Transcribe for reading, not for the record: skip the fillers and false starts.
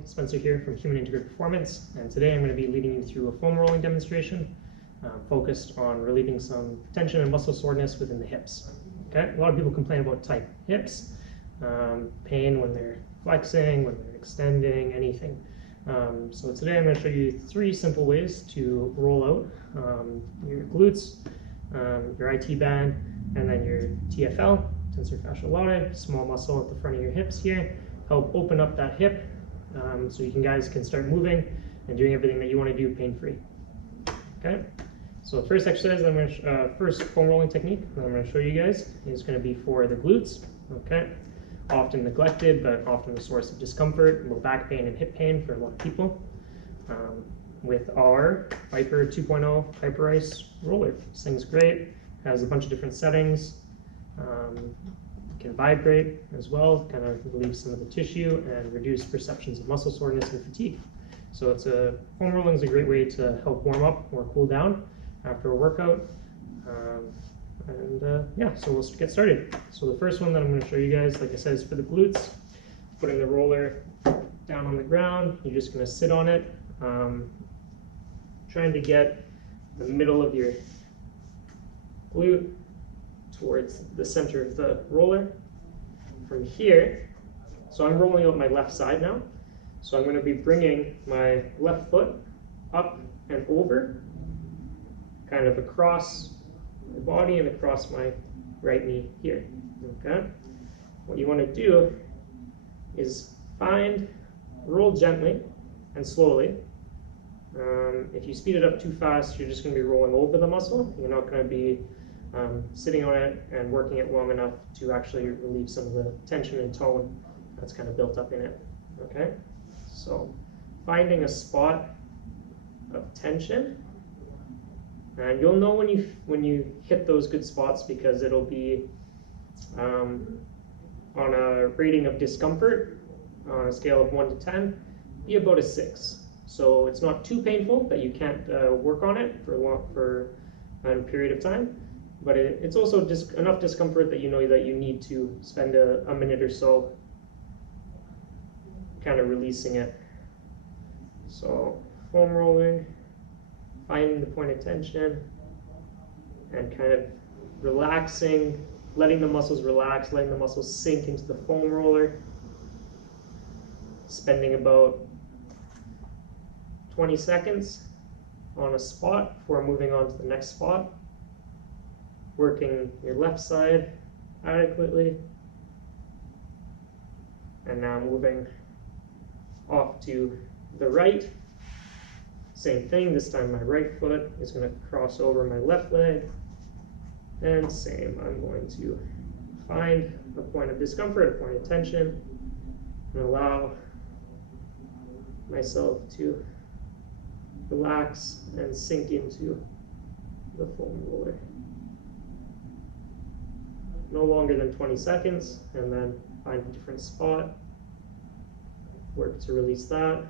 everyone, Spencer here from Human Integrated Performance, and today I'm going to be leading you through a foam rolling demonstration focused on relieving some tension and muscle soreness within the hips. Okay, a lot of people complain about tight hips, pain when they're flexing, when they're extending, anything. So today I'm going to show you 3 simple ways to roll out your glutes, your IT band, and then your TFL, tensor fascial latae, small muscle at the front of your hips here. Help open up that hip so you guys can start moving and doing everything that you want to do pain-free. Okay, so the first exercise, first foam rolling technique that I'm going to show you guys is going to be for the glutes. Okay, often neglected, but often a source of discomfort, low back pain and hip pain for a lot of people. With our Viper 2.0 Hyper Ice roller, this thing's great. Has a bunch of different settings. Can vibrate as well, kind of relieve some of the tissue and reduce perceptions of muscle soreness and fatigue. So foam rolling is a great way to help warm up or cool down after a workout. Yeah, so we'll get started. So the first one that I'm going to show you guys, like I said, is for the glutes. Putting the roller down on the ground, you're just going to sit on it, trying to get the middle of your glute towards the center of the roller. From here, so I'm rolling out my left side now, so I'm going to be bringing my left foot up and over, kind of across my body and across my right knee here. Okay, what you want to do is roll gently and slowly. If you speed it up too fast, you're just going to be rolling over the muscle. You're not going to be sitting on it and working it long enough to actually relieve some of the tension and tone that's kind of built up in it. Okay, so finding a spot of tension, and you'll know when you hit those good spots because it'll be on a rating of discomfort on a scale of 1 to 10, be about a 6. So it's not too painful that you can't work on it for a period of time. But it's also enough discomfort that you know that you need to spend a minute or so kind of releasing it. So foam rolling, finding the point of tension, and kind of relaxing, letting the muscles relax, letting the muscles sink into the foam roller. Spending about 20 seconds on a spot before moving on to the next spot. Working your left side adequately, and now moving off to the right. Same thing, this time my right foot is going to cross over my left leg, and same, I'm going to find a point of discomfort, a point of tension, and allow myself to relax and sink into the foam roller. No longer than 20 seconds, and then find a different spot, work to release that.